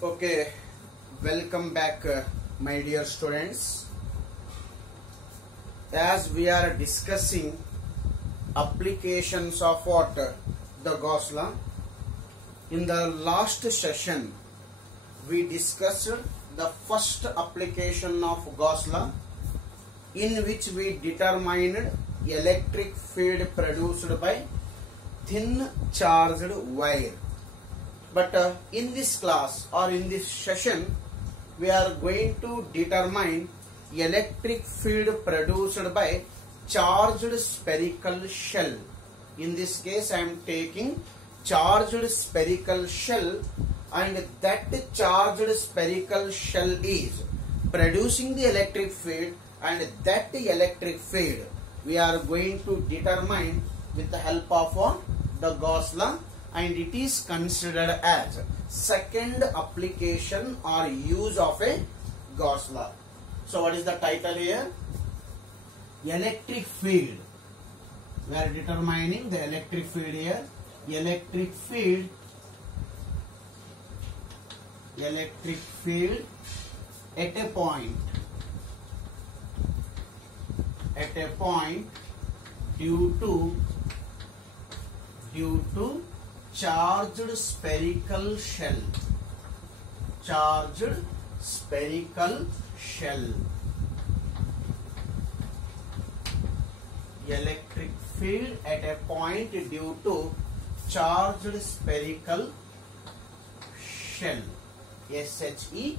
Okay, welcome back, my dear students. As we are discussing applications of what? The Gauss law. In the last session, we discussed the first application of Gauss law, in which we determined electric field produced by thin charged wire. But in this class or in this session, we are going to determine electric field produced by charged spherical shell. In this case, I am taking charged spherical shell, and that charged spherical shell is producing the electric field, and that electric field we are going to determine with the help of the Gauss law, and it is considered as second application or use of a Gauss law. So what is the title here? Electric field. We are determining the electric field here. Electric field at a point due to charged spherical shell. Electric field at a point due to charged spherical shell. SHELL.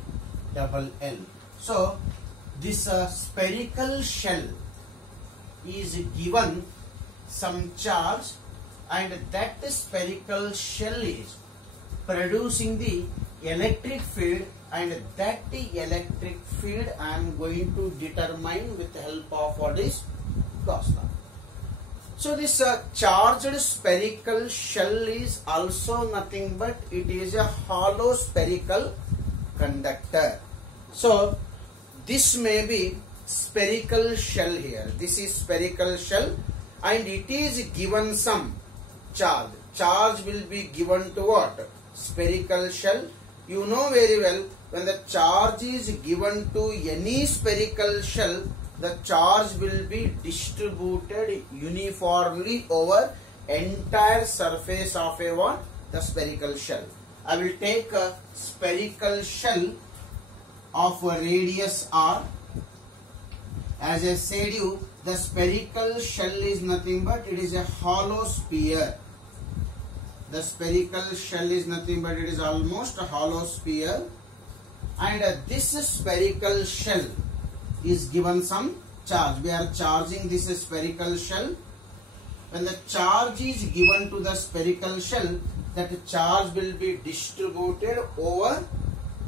So this spherical shell is given some charge, and that spherical shell is producing the electric field, and that electric field I am going to determine with the help of what is Gauss law. So this charged spherical shell is also nothing but it is a hollow spherical conductor. So this may be spherical shell here. This is spherical shell, and it is given some charge. Charge will be given to what? Spherical shell. You know very well, when the charge is given to any spherical shell, the charge will be distributed uniformly over entire surface of a what? The spherical shell. I will take a spherical shell of a radius r. As I said you, the spherical shell is nothing but it is a hollow sphere. The spherical shell is nothing but it is almost a hollow sphere, and this spherical shell is given some charge. We are charging this spherical shell. When the charge is given to the spherical shell, that charge will be distributed over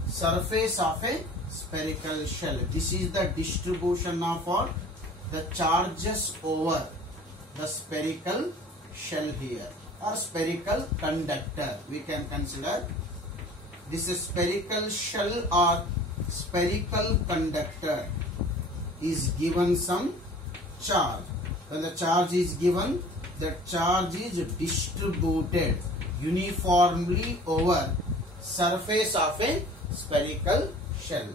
surface of a spherical shell. This is the distribution of what? The charges over the spherical shell here, or spherical conductor. We can consider this spherical shell or spherical conductor is given some charge. When the charge is given, the charge is distributed uniformly over surface of a spherical shell.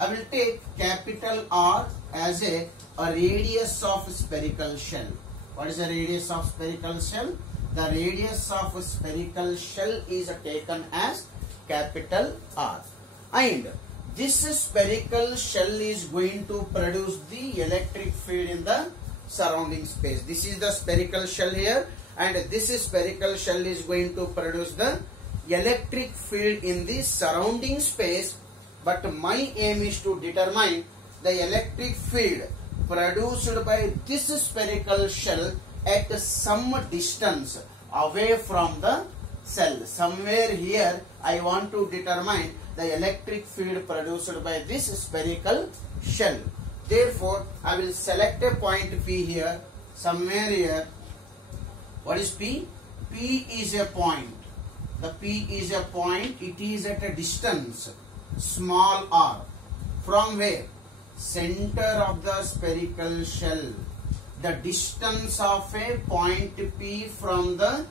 I will take capital R as a radius of spherical shell. What is the radius of spherical shell? The radius of spherical shell is taken as capital R, and this spherical shell is going to produce the electric field in the surrounding space. This is the spherical shell here, and this spherical shell is going to produce the electric field in the surrounding space. But my aim is to determine the electric field produced by this spherical shell at some distance away from the cell. Somewhere here I want to determine the electric field produced by this spherical shell. Therefore, I will select a point P here, somewhere here. What is P? P is a point. The P is a point. It is at a distance small r. From where? Center of the spherical shell. The distance of a point P from the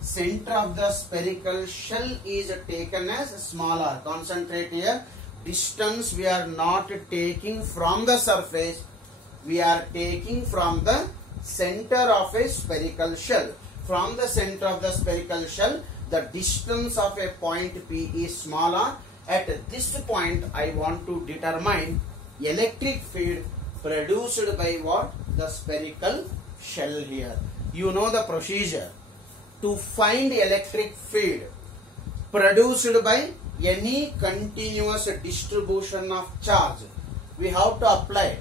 center of the spherical shell is taken as smaller. Concentrate here. Distance we are not taking from the surface. We are taking from the center of a spherical shell. From the center of the spherical shell, the distance of a point P is smaller. At this point, I want to determine electric field produced by what? The spherical shell here. You know the procedure. To find electric field produced by any continuous distribution of charge, we have to apply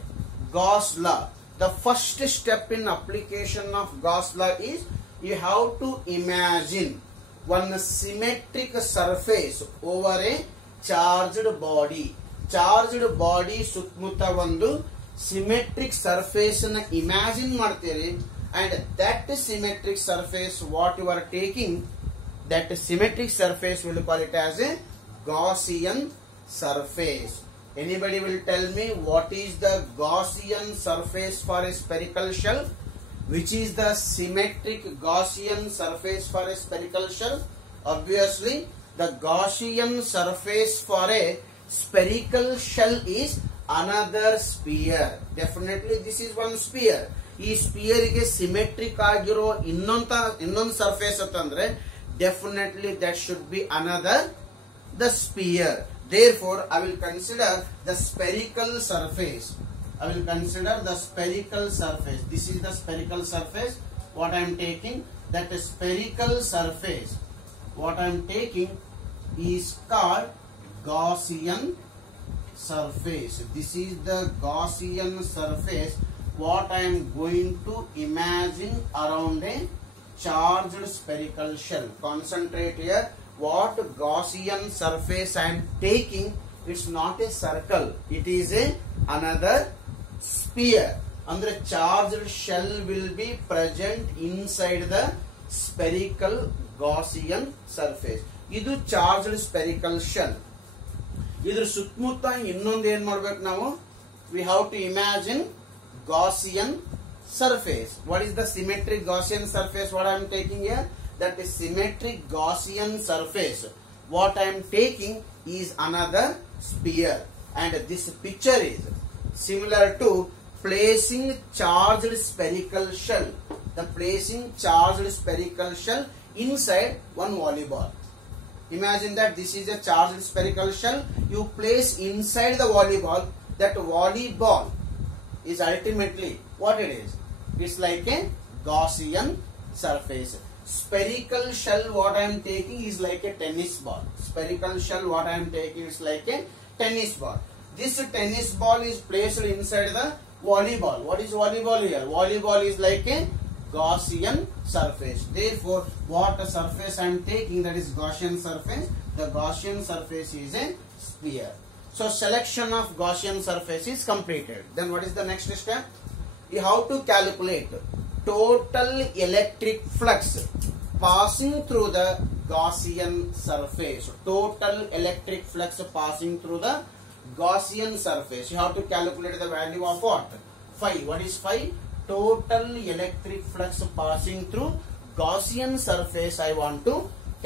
Gauss law. The first step in application of Gauss law is you have to imagine one symmetric surface over a charged body. Charged body ಸುತ್ತಮುತ್ತ ಒಂದು symmetric surface na imagine ಮಾಡ್ತೀರಿ, and that symmetric surface what you are taking, that symmetric surface will call it as a Gaussian surface. Anybody will tell me what is the Gaussian surface for a spherical shell? Which is the symmetric Gaussian surface for a spherical shell? Obviously, the Gaussian surface for a spherical shell is another sphere. Definitely this is one sphere. ಈ spear ಗೆ symmetric ಆಗಿರೋ ಇನ್ನೊಂದು surface ಅಂತಂದ್ರೆ definitely that should be another the sphere. Therefore, I will consider the spherical surface. I will consider the spherical surface. This is the spherical surface. What I am taking, that spherical surface, what I am taking is called Gaussian surface. This is the Gaussian surface. What I am going to imagine around a charged spherical shell. Concentrate here. What Gaussian surface I am taking, it's not a circle. It is another sphere. Andre charged shell will be present inside the spherical Gaussian surface. Idu charged spherical shell. Idr ಸುತ್ತಮುತ್ತ ಇನ್ನೊಂದು ಏನು ಮಾಡಬೇಕು ನಾವು? We have to imagine Gaussian surface. What is the symmetric Gaussian surface? What I am taking here? That is symmetric Gaussian surface. What I am taking is another sphere, and this picture is similar to placing charged spherical shell. The placing charged spherical shell inside one volleyball. Imagine that this is a charged spherical shell. You place inside the volleyball. That volleyball is ultimately what it is. It's like a Gaussian surface. Spherical shell what I am taking is like a tennis ball. Spherical shell what I am taking is like a tennis ball. This tennis ball is placed inside the volleyball. What is volleyball here? Volleyball is like a Gaussian surface. Therefore, what surface I am taking, that is Gaussian surface. The Gaussian surface is a sphere. So selection of Gaussian surface is completed. Then what is the next step? You have to calculate total electric flux passing through the Gaussian surface. Total electric flux passing through the Gaussian surface. You have to calculate the value of what? Phi. What is phi? Total electric flux passing through Gaussian surface I want to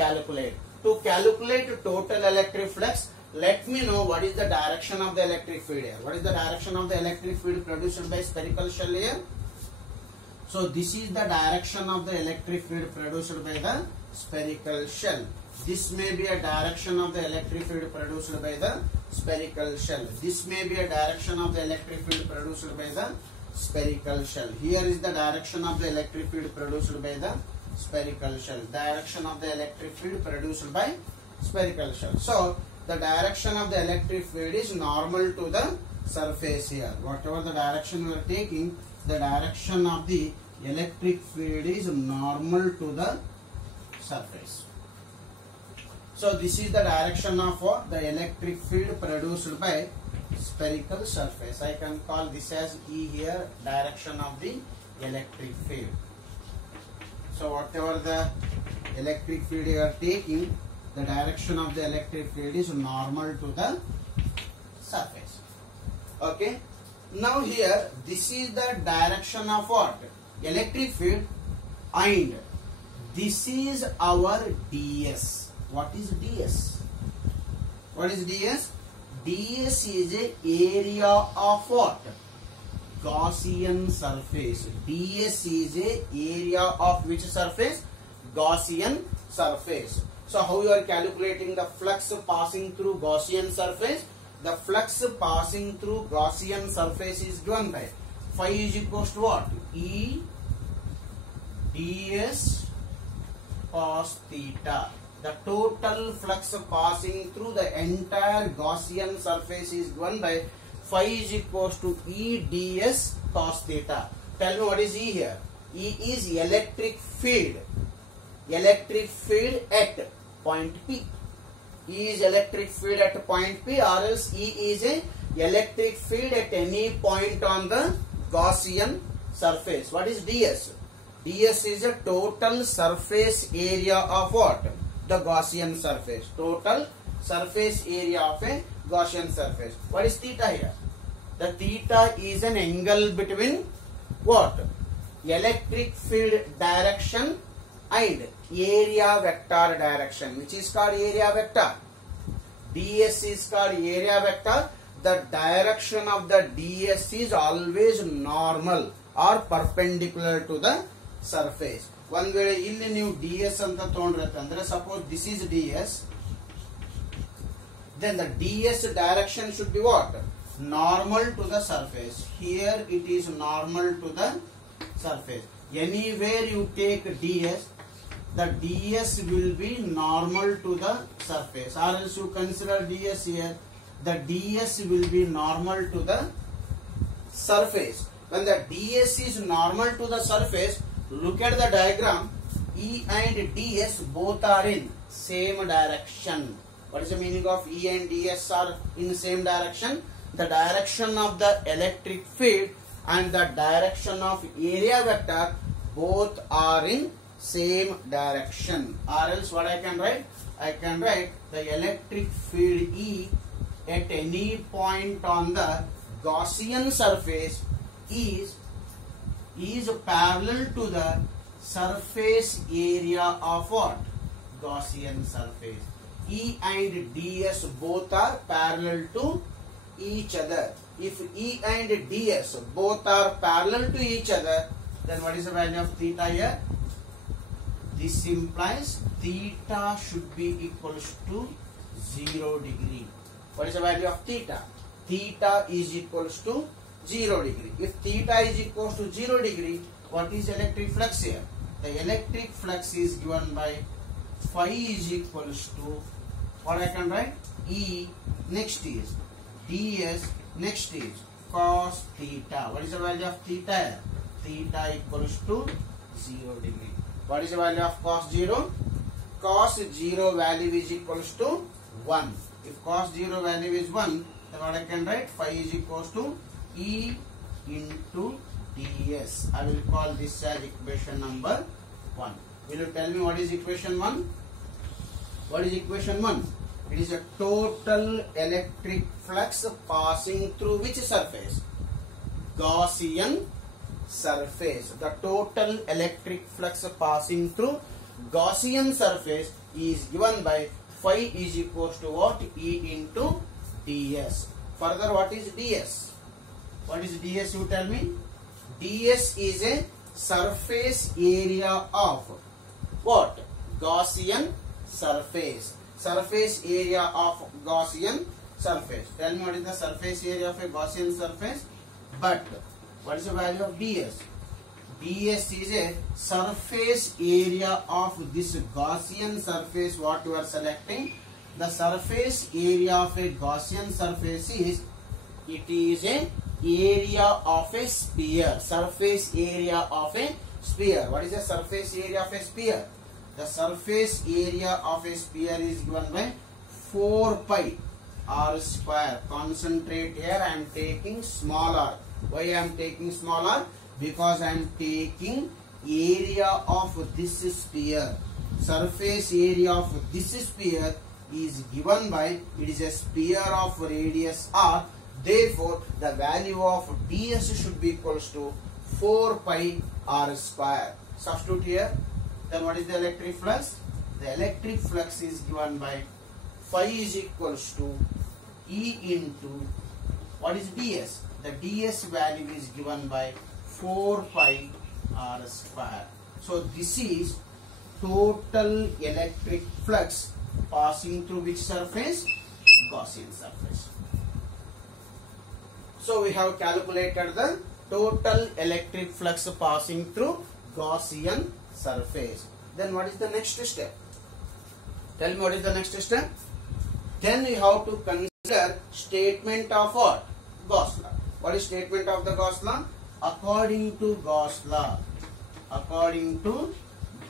calculate. To calculate total electric flux, let me know what is the direction of the electric field here. What is the direction of the electric field produced by spherical shell here? So this is the direction of the electric field produced by the spherical shell. This may be a direction of the electric field produced by the spherical shell. This may be a direction of the electric field produced by the spherical shell. Here is the direction of the electric field produced by the spherical shell. Direction of the electric field produced by spherical shell. So the direction of the electric field is normal to the surface here. Whatever the direction we are taking, the direction of the electric field is normal to the surface. So this is the direction of what? The electric field produced by spherical surface. I can call this as E here, direction of the electric field. So whatever the electric field you are taking, the direction of the electric field is normal to the surface. Okay. Now here, this is the direction of what? Electric field, and this is our ds. What is ds? What is ds? ds is a area of what? Gaussian surface. ds is a area of which surface? Gaussian surface. So how you are calculating the flux passing through Gaussian surface? The flux passing through Gaussian surface is given by phi is equals to what? E ds cos theta. The total flux passing through the entire Gaussian surface is given by phi is equals to E ds cos theta. Tell me what is E here? E is electric field. Electric field at point P. E is electric field at point P, or else E is a electric field at any point on the Gaussian surface. What is ds? ds is a total surface area of what? The Gaussian surface. Total surface area of a Gaussian surface. What is theta here? The theta is an angle between what? Electric field direction and area vector direction, which is called area vector. ds is called area vector. The direction of the ds is always normal or perpendicular to the surface. One ವೇಳೆ ಇಲ್ಲಿ ನೀವು ds ಅಂತ ತಗೊಂಡ್ರೆ ಅಂದ್ರೆ suppose this is ds, then the ds direction should be what? Normal to the surface. Here it is normal to the surface. Anywhere you take ds, the ds will be normal to the surface, or else you consider ds here, the ds will be normal to the surface. When the ds is normal to the surface, look at the diagram. E and ds both are in same direction. What is the meaning of E and ds are in same direction? The direction of the electric field and the direction of area vector both are in same direction. Or else what I can write? I can write the electric field E at any point on the Gaussian surface is parallel to the surface area of what? Gaussian surface. E and ds both are parallel to each other. If E and ds both are parallel to each other, then what is the value of theta here? This implies theta should be equals to 0 degree. What is the value of theta? Theta is equals to 0 degree. If theta is equals to 0 degree, what is electric flux here? The electric flux is given by phi is equals to what I can write? E, next is ds, next is cos theta. What is the value of theta here? Theta equals to 0 degree. What is the value of cos 0? Cos 0 value is equals to 1. If cos 0 value is 1, then what I can write? Phi is equals to E into ds. I will call this as equation number 1. Will you tell me what is equation 1? What is equation 1? It is a total electric flux passing through which surface? Gaussian surface. The total electric flux passing through Gaussian surface is given by phi is equals to what? E into ds. Further, what is ds? What is ds, you tell me? ds is a surface area of what? Gaussian surface. Surface area of Gaussian surface. Tell me what is the surface area of a Gaussian surface? But what is the value of ds? ds is a surface area of this Gaussian surface what you are selecting. The surface area of a Gaussian surface is, it is a area of a sphere. Surface area of a sphere. What is the surface area of a sphere? The surface area of a sphere is given by 4 pi r square. Concentrate here, I am taking small r. Why I am taking small r? Because I am taking area of this sphere. Surface area of this sphere is given by, it is a sphere of radius r. Therefore, the value of ds should be equals to 4 pi r square. Substitute here. Then what is the electric flux? The electric flux is given by phi is equals to E into what is ds? The ds value is given by 4 pi r square. So this is total electric flux passing through which surface? Gaussian surface. So we have calculated the total electric flux passing through Gaussian surface. Then what is the next step? Tell me what is the next step? Then we have to consider statement of what? Gauss law. What is statement of the Gauss law? According to Gauss law. According to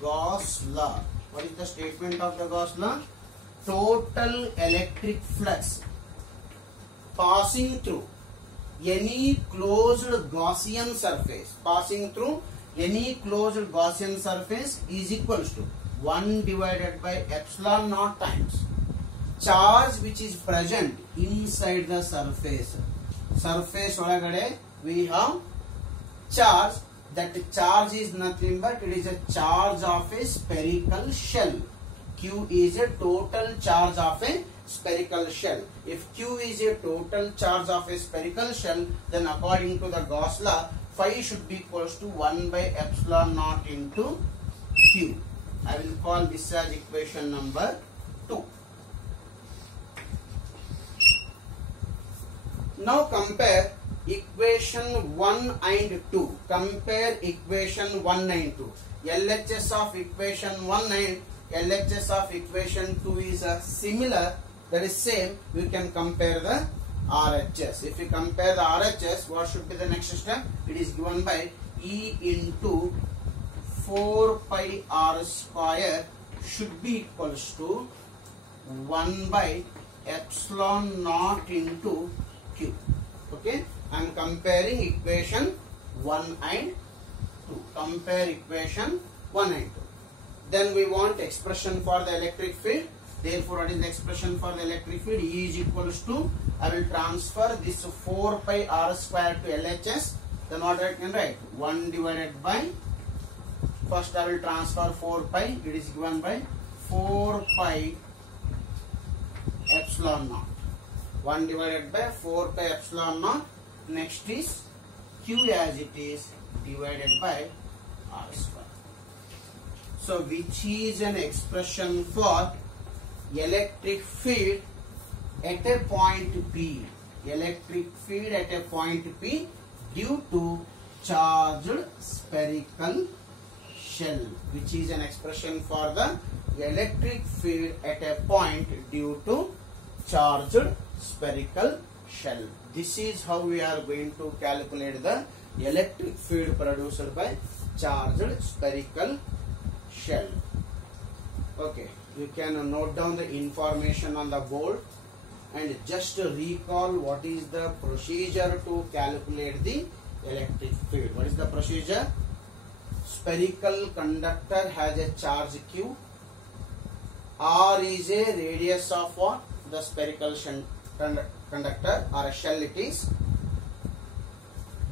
Gauss law. What is the statement of the Gauss law? Total electric flux passing through any closed Gaussian surface, is equals to 1 divided by epsilon naught times charge which is present inside the surface. Surface olagade we have charge. That charge is nothing but it is a charge of a spherical shell. Q is a total charge of a spherical shell. If Q is a total charge of a spherical shell, then according to the Gauss law, phi should be equals to 1 by epsilon naught into Q. I will call this as equation number 2. Now compare equation 1 and 2. Compare equation 1 and 2. LHS of equation 1 and LHS of equation 2 is similar. That is same. We can compare the RHS. If we compare the RHS, what should be the next step? It is given by E into 4 pi r square should be equals to 1 by epsilon naught into Q. Okay, I am comparing equation 1 and 2. Compare equation 1 and 2. Then we want expression for the electric field. Therefore, what is the expression for the electric field? E is equals to, I will transfer this 4 pi r square to LHS. Then what I can write? 1 divided by, first I will transfer 4 pi. It is given by 4 pi epsilon naught. 1 divided by 4 pi epsilon naught. Next is Q as it is divided by r square. So which is an expression for electric field at a point P. Electric field at a point P due to charged spherical shell. Which is an expression for the electric field at a point due to charged spherical shell. This is how we are going to calculate the electric field produced by charged spherical shell. Okay, you can note down the information on the board and just recall what is the procedure to calculate the electric field. What is the procedure? Spherical conductor has a charge Q. R is a radius of what? The spherical conductor or a shell it is.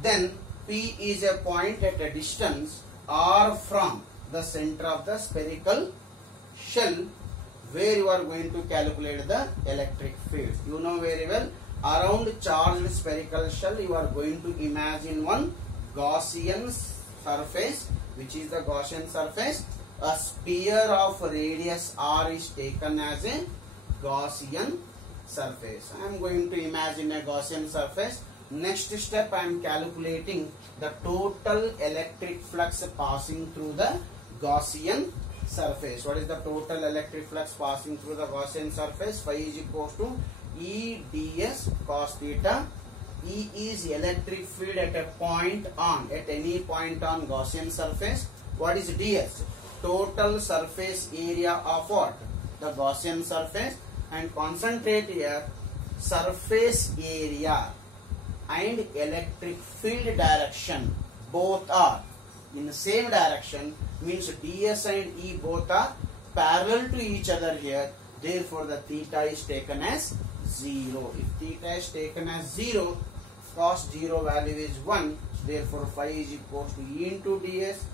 Then P is a point at a distance R from the center of the spherical shell where you are going to calculate the electric field. You know very well, around charged spherical shell you are going to imagine one Gaussian surface. Which is the Gaussian surface? A sphere of radius R is taken as a Gaussian surface. I am going to imagine a Gaussian surface. Next step, I am calculating the total electric flux passing through the Gaussian surface. What is the total electric flux passing through the Gaussian surface? Phi is equals to E ds cos theta. E is electric field at a point on, at any point on Gaussian surface. What is ds? Total surface area of what? The Gaussian surface. And concentrate here, surface area and electric field direction both are in the same direction, means ds and E both are parallel to each other here. Therefore, the theta is taken as 0. If theta is taken as 0, cos 0 value is 1. Therefore, phi is equals to E into ds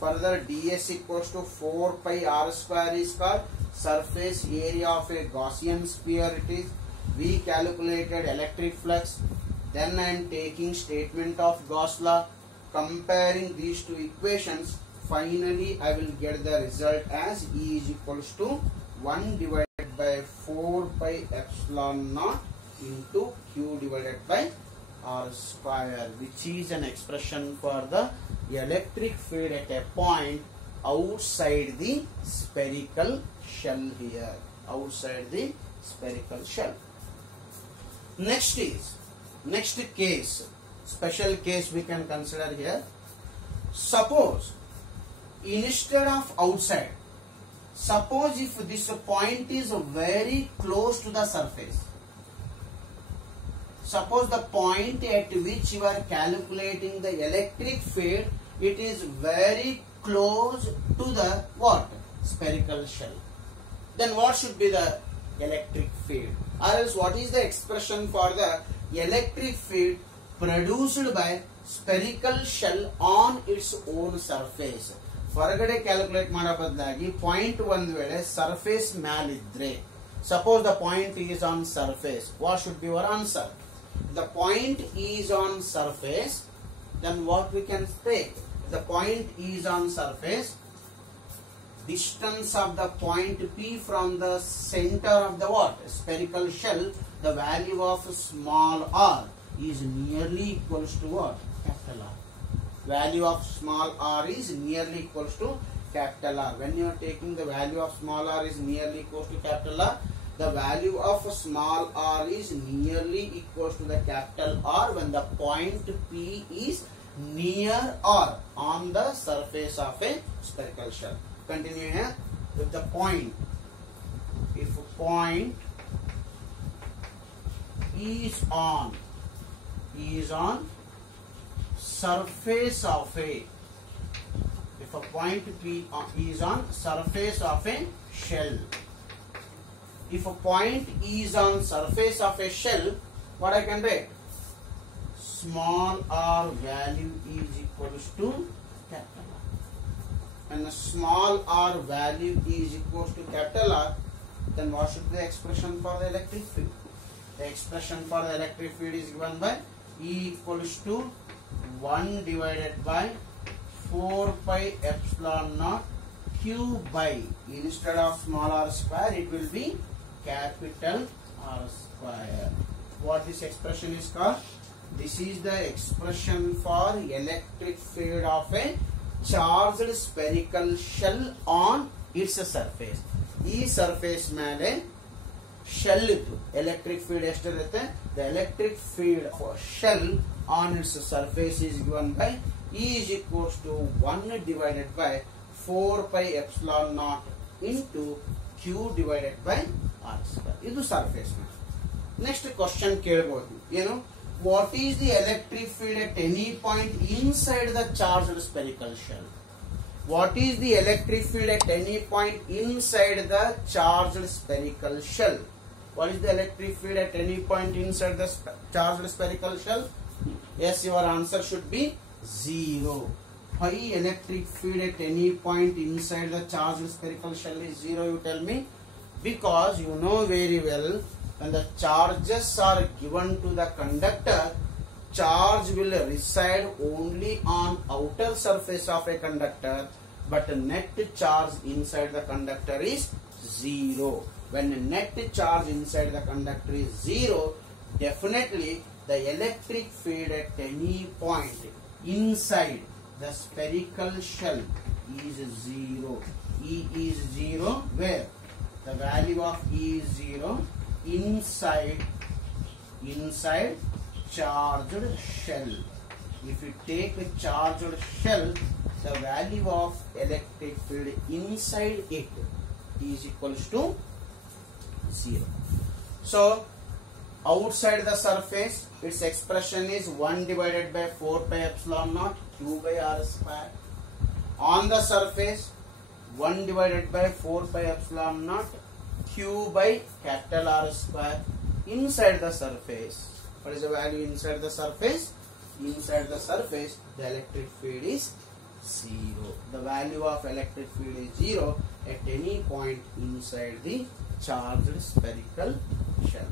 Further, ds equals to 4 pi r square is called surface area of a Gaussian sphere. It is. We calculated electric flux. Then I am taking statement of Gauss law, comparing these two equations. Finally, I will get the result as E is equals to 1 divided by 4 pi epsilon naught into Q divided by R square, which is an expression for the electric field at a point outside the spherical shell here. Outside the spherical shell. Next case, special case we can consider here. Suppose instead of outside, suppose if this point is very close to the surface. Suppose the point at which you are calculating the electric field, it is very close to the what? Spherical shell. Then what should be the electric field? Or else what is the expression for the electric field produced by spherical shell on its own surface? ಹೊರಗಡೆ calculate ಮಾಡೋ ಬದಲಾಗಿ point ಒಂದು ವೇಳೆ surface ಮ್ಯಾಲಿದ್ರೆ, suppose the point is on surface, what should be your answer? The point is on surface, then what we can say? The point is on surface, distance of the point P from the center of the what? Spherical shell, the value of small r is nearly equals to what? Capital R. Value of small r is nearly equals to capital R. When you are taking the value of small r is nearly equals to capital R, the value of small r is nearly equals to the capital R when the point P is near or on the surface of a spherical shell. Continue here with the point. If a point is on surface of a, if a point P is on surface of a shell, if a point is on surface of a shell, what I can write? Small r value is equals to capital R. When the small r value is equals to capital R, then what should be the expression for the electric field? The expression for the electric field is given by E equals to 1 divided by 4 pi epsilon naught Q by, instead of small r square, it will be capital R square. What this expression is called? This is the expression for electric field of a charged spherical shell on its surface. E surface ಮೇಲೆ shell ಇತ್ತು, electric field ಎಷ್ಟಿರುತ್ತೆ? The electric field of a shell on its surface is given by E is equals to 1 divided by 4 pi epsilon naught into Q divided by R square. ಇದು surface ಮೇಲೆ. Next question ಕೇಳಬಹುದು, ಏನು? What is the electric field at any point inside the charged spherical shell? What is the electric field at any point inside the charged spherical shell? What is the electric field at any point inside the charged spherical shell? Yes, your answer should be 0. Why electric field at any point inside the charged spherical shell is 0, you tell me? Because you know very well, when the charges are given to the conductor, charge will reside only on outer surface of a conductor, but net charge inside the conductor is 0. When net charge inside the conductor is 0, definitely the electric field at any point inside the spherical shell is 0. E is 0 where? The value of E is 0 inside charged shell. If you take a charged shell, the value of electric field inside it is equals to 0. So outside the surface, its expression is 1 divided by 4 pi epsilon naught Q by R square. On the surface, 1 divided by 4 pi epsilon naught Q by capital R square. Inside the surface, what is the value inside the surface? Inside the surface, the electric field is 0. The value of electric field is 0 at any point inside the charged spherical shell.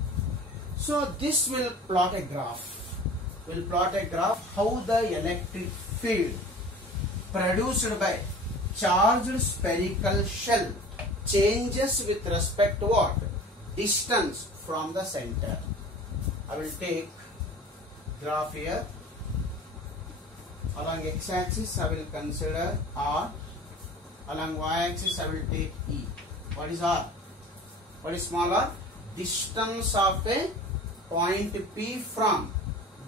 So this will plot a graph. Will plot a graph how the electric field produced by charged spherical shell changes with respect to what? Distance from the center. I will take graph here. Along x-axis I will consider R. Along y-axis I will take E. What is R? What is small r? Distance of a point P from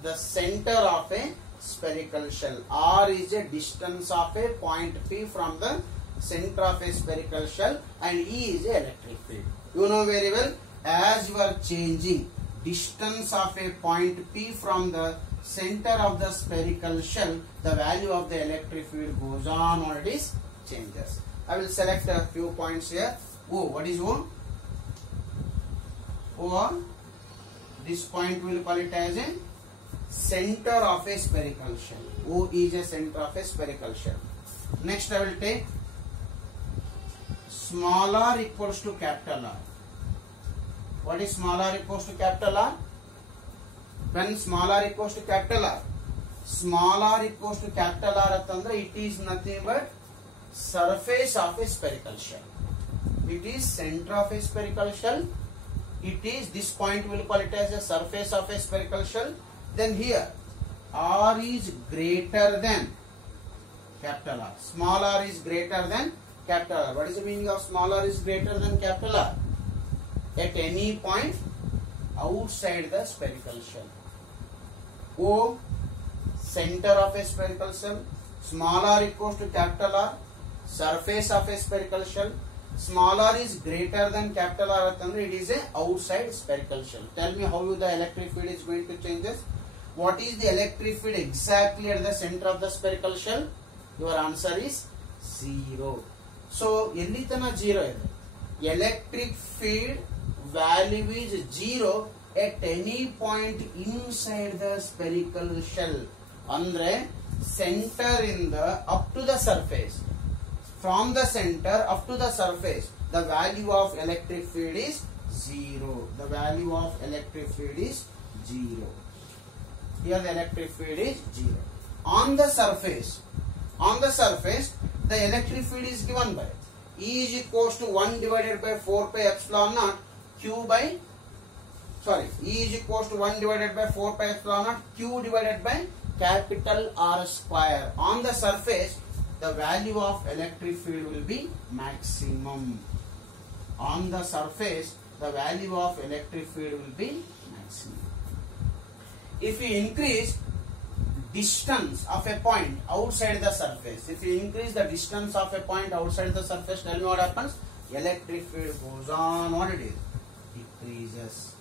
the center of a spherical shell. R is a distance of a point P from the center of a spherical shell, and E is a electric field. You know very well, as you are changing distance of a point P from the center of the spherical shell, the value of the electric field goes on or it is changes. I will select a few points here. O, what is O? O, this point we will call it as a center of a spherical shell. O is a center of a spherical shell. Next I will take small r equals to capital R. What is small r equals to capital R? When small r equals to capital R, small r equals to capital R atandre it is nothing but surface of a spherical shell. It is center of a spherical shell. It is, this point we will call it as a surface of a spherical shell. Then here R is greater than capital R. Small r is greater than capital R. What is the meaning of small r is greater than capital R? At any point outside the spherical shell. O, center of a spherical shell. Small r equals to capital R, surface of a spherical shell. Small r is greater than capital R, it is a outside spherical shell. Tell me how the electric field is going to change. What is the electric field exactly at the center of the spherical shell? Your answer is 0. So, ellitana 0 ide. Electric field value is 0 at any point inside the spherical shell. Andre center in the up to the surface. From the center up to the surface, the value of electric field is 0. The value of electric field is 0. Here the electric field is 0. On the surface, the electric field is given by E is equals to 1 divided by 4 pi epsilon naught Q by, E is equals to 1 divided by 4 pi epsilon naught Q divided by capital R square. On the surface, the value of electric field will be maximum. On the surface, the value of electric field will be maximum. If we increase distance of a point outside the surface, if you increase the distance of a point outside the surface, tell me what happens? Electric field goes on, what it is? Decreases.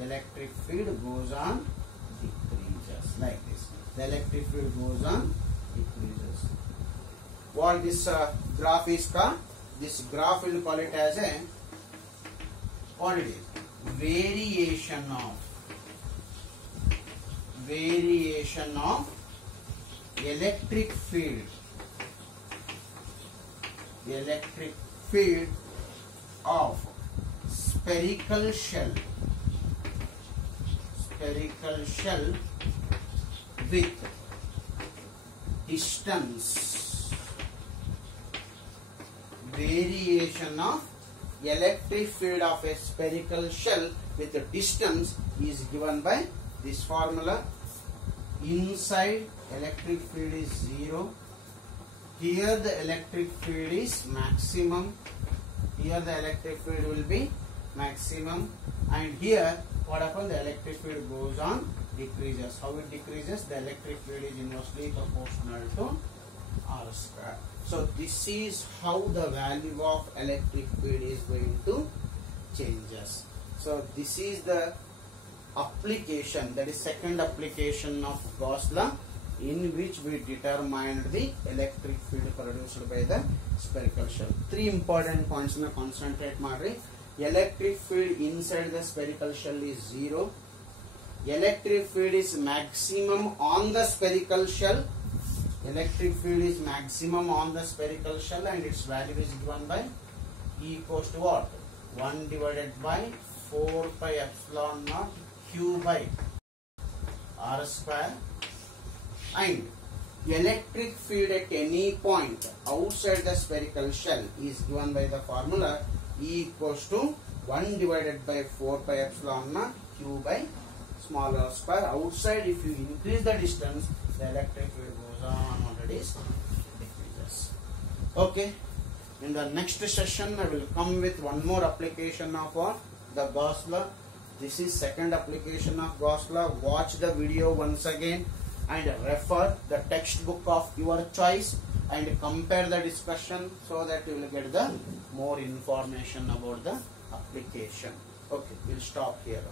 Electric field goes on, decreases, like this. The electric field goes on, decreases. What this graph is called? This graph will call it as a, what it is? Variation of electric field of spherical shell with distance. Variation of electric field of a spherical shell with a distance is given by this formula. Inside electric field is 0. Here the electric field is maximum. Here the electric field will be maximum, and here what happens? The electric field goes on, decreases. How it decreases? The electric field is inversely proportional to R square. So this is how the value of electric field is going to changes. So this is the application, that is second application of Gauss law, in which we determined the electric field produced by the spherical shell. Three important points na concentrate madri. Electric field inside the spherical shell is 0. Electric field is maximum on the spherical shell. electric field is maximum on the spherical shell and its value is given by E equals to what? 1 divided by 4 pi epsilon naught Q by R square, and electric field at any point outside the spherical shell is given by the formula E equals to 1 divided by 4 pi epsilon naught Q by small r square. Outside, if you increase the distance, the electric field goes on until it decreases. Okay. In the next session, I will come with one more application of the Gauss law. This is second application of Gauss law. Watch the video once again and refer the textbook of your choice and compare the discussion so that you will get the more information about the application. Okay, we'll stop here.